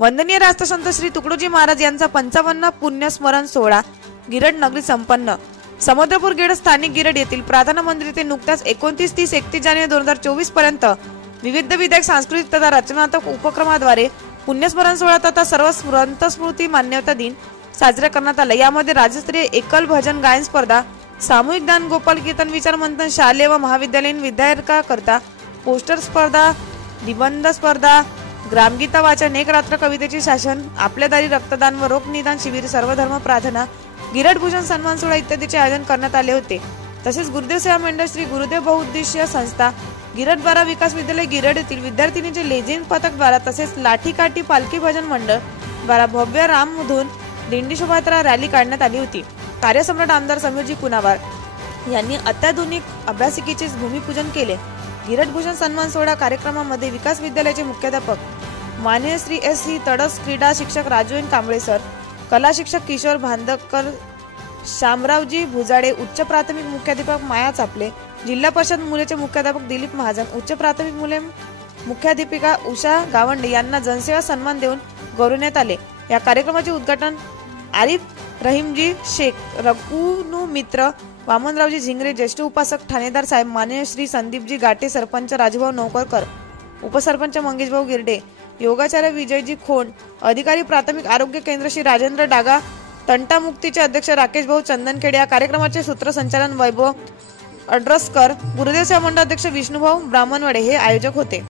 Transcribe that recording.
वंदनीय राष्ट्रसंत श्री तुकडोजी महाराज यांचा 55 पुण्यस्मरण सोहळा गिरड नगरी संपन्न। समुद्रपूर गेड स्थानिक गिरड येथील प्रार्थना मंदिर येथे नुकत्याच 29, 30, 31 जानेवारी 2024 पर्यंत विविध विधायक सांस्कृतिक तथा रचनात्मक उपक्रमाद्वारे पुण्यस्मरण सोहळा तथा सर्व स्मृती मान्यता दिन साजरा करण्यात आला। यामध्ये राज्यस्तरीय एकल भजन गायन स्पर्धा, सामूहिक दान, गोपाल कीर्तन, विचार मंथन, शालेय व महाविद्यालयीन विद्यार्थ्यांकरता पोस्टर स्पर्धा, निबंध स्पर्धा, ग्रामगीता वाचन, एक रात्र कवितेचे शासन, आपल्या दारी रक्तदान व रोग निदान शिबिर, सर्वधर्म प्रार्थना, गिरड भूषण सन्मान सोहळा इत्यादीचे आयोजन करण्यात आले होते। तसेच गुरुदेव सेवा मंडळ श्री गुरुदेव बहुउद्देशीय संस्था गिरड द्वारा विकास विद्यालय गिरड येथील विद्यार्थिनीचे लेझिम पथक द्वारा तसेच लाठीकाठी पालखी भजन मंडळ द्वारा भव्य रामधून दिंडी शोभायात्रा रॅली काढण्यात आली होती। कार्यसम्राट आमदार समीरजी कुनावार यांनी अत्याधुनिक अभ्यासिकेचे भूमिपूजन केले। गिरड भूषण सन्मान सोहळा कार्यक्रमामध्ये विकास विद्यालयाचे मुख्याध्यापक माननीय श्री S.C. तडस, क्रीडा शिक्षक राजू एन कांबळे सर, कला शिक्षक किशोर भांदकर, शामरावजी भुजाडे, उच्च प्राथमिक मुख्याध्यापक माया चापले, जिल्हा परिषद मुलेचे मुख्याध्यापक दिलीप महाजन, उच्च प्राथमिक मुले मुख्याध्यापिका उषा गावंडे यांना जनसेवा सन्मान देऊन गौरवण्यात आले। या कार्यक्रमाचे उद्घाटन आरिफ रहीमजी शेख, रघुनू मित्र, वामनरावजी झिंगरे, ज्येष्ठ उपासक ठाणेदार साहेब, माननीय श्री संदीपजी गाटे, सरपंच राजूभाऊ नौकरकर, उपसरपंच मंगेशभाऊ गिरडे, योगाचार्य विजयजी खोंड, अधिकारी प्राथमिक आरोग्य केंद्र श्री राजेंद्र डागा, तंटामुक्तीचे अध्यक्ष राकेश भाऊ चंदनखेडे। या कार्यक्रमाचे सूत्रसंचालन वैभव अड्रसकर, गुरुदेव सेवा मंडळ अध्यक्ष विष्णुभाऊ ब्राह्मणवाडे हे आयोजक होते।